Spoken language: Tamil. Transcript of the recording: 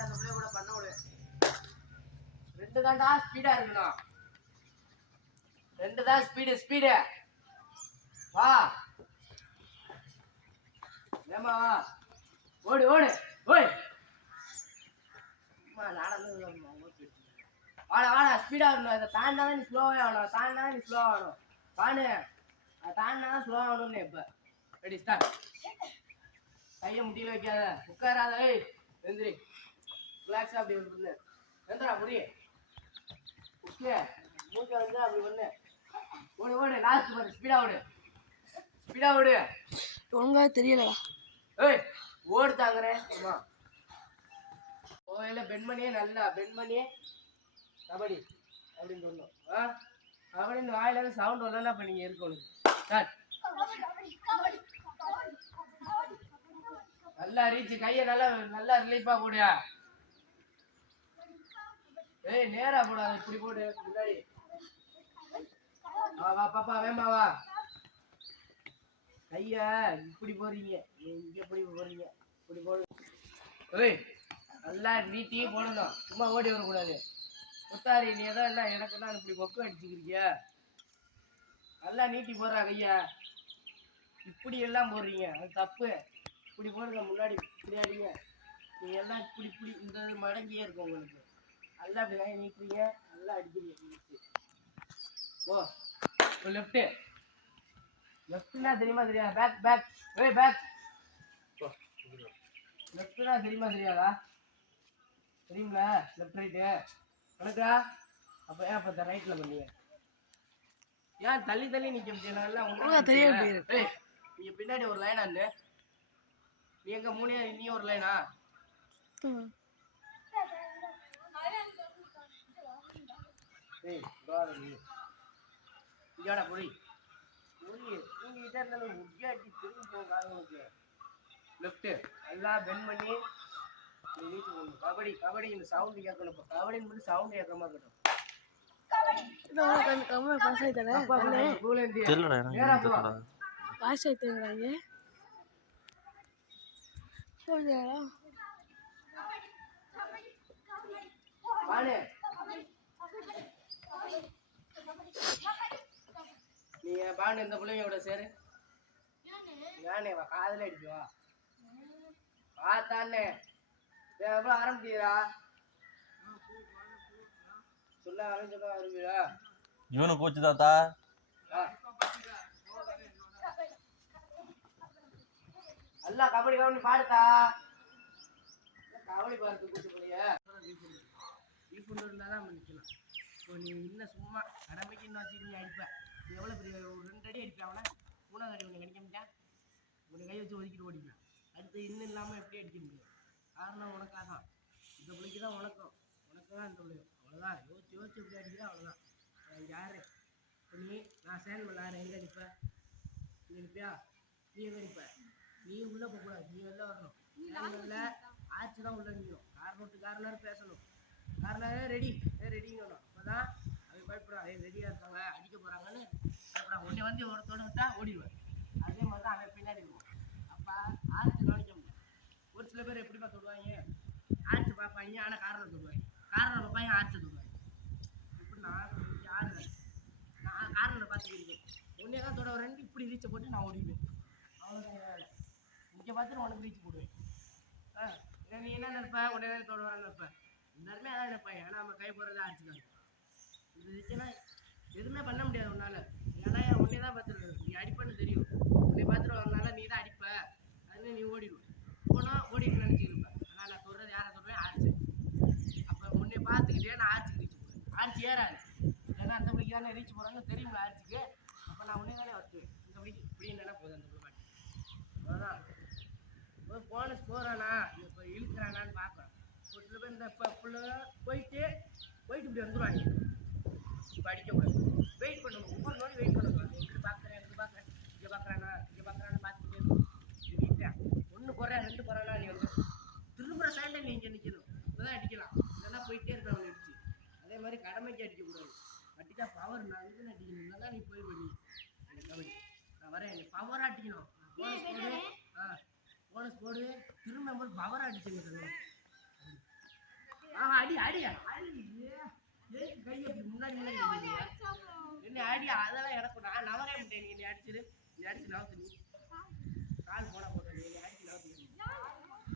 அந்த பிள்ளை கூட பண்ண விடு. 2 தான்டா ஸ்பீடா இருக்கணும். 2 தான் ஸ்பீடு. வா ஏமா வா. ஓடு ஓய். வாடா ஸ்பீடா வரணும். அதை தாண்டா நீ ஸ்லோவாக ஆகணும். பானு அதை தாண்டா ஸ்லோவாக ஆகணும்னு. இப்போ ரெடி ஸ்டார்ட். கையை முட்டியில் வைக்காத, உட்காராத. எந்திரி, ரிலாக்ஸா அப்படி பண்ணு. எந்திரா முடியும். ஓகே, மூக்க வந்து அப்படி பண்ணு. ஓடு லாஸ்ட் பாரு. ஸ்பீடா ஓடு. ஒழுங்கா தெரியலடா. ஓடு தாங்குறேன். ஆமா ஓயில பெண்ட் பண்ணியே, நல்லா பெண்ட் பண்ணியே கபடி அப்படின்னு சொல்லணும். கபடின்னு வாயில இருந்து சவுண்ட் வரலாம். இப்போ நீங்க இருக்கணும். நல்லா ரீச். கையை நல்லா ரிலீஃபா போடுயா. நேரா போடாது, இப்படி போடு. முன்னாடி வா பாப்பா, வேமா வா. கைய இப்படி போறீங்க, இங்க எப்படி போறீங்க, இப்படி போடு. நல்லா நீட்டியே போடணும். சும்மா ஓடி வரக்கூடாது. முத்தாரி நீ ஏதோ இல்லை எனக்குன்னா இப்படி கொக்கு அடிச்சுக்கிறீங்க. நல்லா நீட்டி போடுறா கையா. இப்படி எல்லாம் போடுறீங்க, அது தப்பு. இப்படி போடுங்க. முன்னாடி இப்படி அடிங்க. நீங்க எல்லாம் இப்படி இந்த மடங்கியே இருக்கும் உங்களுக்கு. நல்லா அப்படி கையை நீட்டுறீங்க, நல்லா அடிக்கிறீங்க. ஓ லெஃப்ட்னா தெரியுமா தெரியாதா? பேக். லெஃப்ட்னா தெரியாதா? தெரியுங்களா? லெஃப்ட் ரைட்டு கணக்கா. அப்ப ஏன் அப்ப ரைட்ல பண்ணீங்க? ஏன் தள்ளி நிக்க முடியல? நீங்க பின்னாடி ஒரு லைனா இருந்து நீ எங்க 3 நீ ஒரு லைனா? இங்கடா புரி தூங்கிட்டே இருந்தாலும் உட்காட்டி திரும்பி போகும் காலங்களுக்கு. லெஃப்ட் நல்லா பெண்ட் பண்ணி கபடி இந்த சவுண்ட் கேட்கணும். இப்போ கபடின்னு மட்டும் சவுண்ட் கேட்கமா இருக்கட்டும். நீங்க பாண்டு இந்த பிள்ளைங்களோட சேரு. ஏனே வா, காதல அடிக்குவா பார்த்தானே எவ்வளோ ஆரம்பிக்கிறா. சொல்ல ஆரம்பிச்சா இவனு கோச்சு தாத்தா. நல்லா கபடி பாடுத்தா. கபடி பார்த்து கூட்டு போறிய ரீஃபண்ட் இருந்தாதான் நிற்கலாம். இப்போ நீ இன்னும் சும்மா கடமைக்கு இன்னும் வச்சுட்டு நீ அடிப்ப. நீ எவ்வளோ பெரிய ஒரு 2 அடி அடிப்பேன். அவனை 3வது அடி உன்னை கடிக்க முடியா? உன்னை கை வச்சு ஒதுக்கிட்டு ஓடிப்பேன். அடுத்து இன்னும் இல்லாமல் எப்படி அடிக்க முடியும்? காரணம் உனக்காக தான். இந்த பிள்ளைக்கு தான் உனக்கு தான் இந்த பிள்ளைங்க. அவ்வளோதான். யோசிச்சு எப்படி அடிக்கிறா அவ்வளோதான். யாரு நீ? நான் சேன் பண்ண எங்கே அடிப்பேன்? நீ அடிப்பியா? நீ எங்கே அடிப்ப? நீ உள்ளே போகக்கூடாது, நீ வெளில வரணும். சேனல்ல ஆச்சு தான் உள்ள நிற்கணும். காரணம் பேசணும். காரணம் ரெடிங்கணும். அப்போ தான் அவன் பயப்படுறான். ரெடியாக இருக்காங்க, அடிக்க போகிறாங்கன்னு பயப்படுறான். உடனே வந்து ஒருத்தோடு விட்டா ஓடிடுவேன். அதே மாதிரி தான் அவன் பின்னாடி இருக்கும். அப்போ ஆச்சு கவனிக்க முடியும். ஒரு சில பேர் எப்படிப்பா தொடுவாங்க? ஆச்சு பார்ப்பாங்க, ஆனால் காரணம் தொடுவாங்க. காரணம் பார்ப்பாங்க, ஆச்சு தொடுவாங்க. இப்படி நான் காரணம் பார்த்துக்கிட்டேன். ஒன்றே தான் தொட 2 இப்படி ரீச்சை போட்டு நான் ஓடிடுவேன். அவ்வளோதான். இங்கே பார்த்துட்டு உனக்கு ரீச் போடுவேன். நீ என்ன நினைப்ப? உடனே தொடுவான்னு நினைப்பேன். எல்லாருமே அதான் நினைப்பேன். ஏன்னா நம்ம கை போடுறதா ஆச்சுதான். இது ரீச்சுன்னா எதுவுமே பண்ண முடியாது உன்னால. ஏன்னா உன்னே தான் பார்த்துருக்க. நீ அடிப்பன்னு தெரியும். உன்னை பார்த்துருவாங்கனால நீ தான் அடிப்ப. அதுலேயே நீ ஓடிடுவேன். போனால் ஓடிட்டு நினச்சிருப்பேன். ஆனால் நான் சொல்கிறது யாரை சொல்கிறேன்? ஆச்சு. அப்போ உன்னை பார்த்துக்கிட்டே நான் ஆச்சுக்கு ரீச் போடுவேன். ஆச்சு ஏறாது. ஏன்னா அந்த பிள்ளைக்கு தானே ரீச் போகிறாங்க தெரியுங்களா ஆச்சுக்கு. அப்போ நான் உன்னே தானே வருவேன். இந்த பிள்ளைக்கு இப்படி என்ன போகுது அந்த பிள்ளை பாட்டு. அவ்வளோதான். போனஸ் போகிறானா இப்போ இழுக்கிறானான்னு பார்ப்பேன். ஒரு சில பேர் இந்த பிள்ளை போயிட்டு இப்படி வந்துடுவாங்க. இப்போ அடிக்கக்கூடாது. வெயிட் பண்ணணும். ஒவ்வொரு நாளும் வெயிட் பண்ணணும். இங்கே பார்க்குறேன் இங்கே பார்க்குறான்னு பார்த்துக்கிட்டே நீட்டேன். 1 போடுறேன் 2 போகிறானா நீ வந்து திரும்புகிற சைடில் நீ இங்கே நிற்கணும். இப்போ தான் அடிக்கலாம். இதெல்லாம் போயிட்டே இருக்க அவனை அடிச்சு. அதே மாதிரி கடமைக்கு அடிக்கக்கூடாது. அடித்தா பவர் நான் இதுன்னு அடிக்கணும். இதெல்லாம் நீ போய் பண்ணி கபடி நான் வரேன். நீ பவராக அடிக்கணும். போனஸ் போடு திரும்ப பவராக அடிச்சுங்க. அடி அடி அடி ஏய் கை அப்படி முன்னாடி என்ன அடி அதெல்லாம் எனக்கு நான் நவரே மாட்டேன். நீ அடிச்சிரு நீ அடிச்சு நவுத்து நீ கால் போனா போதும் நீ அடிச்சு நவுத்து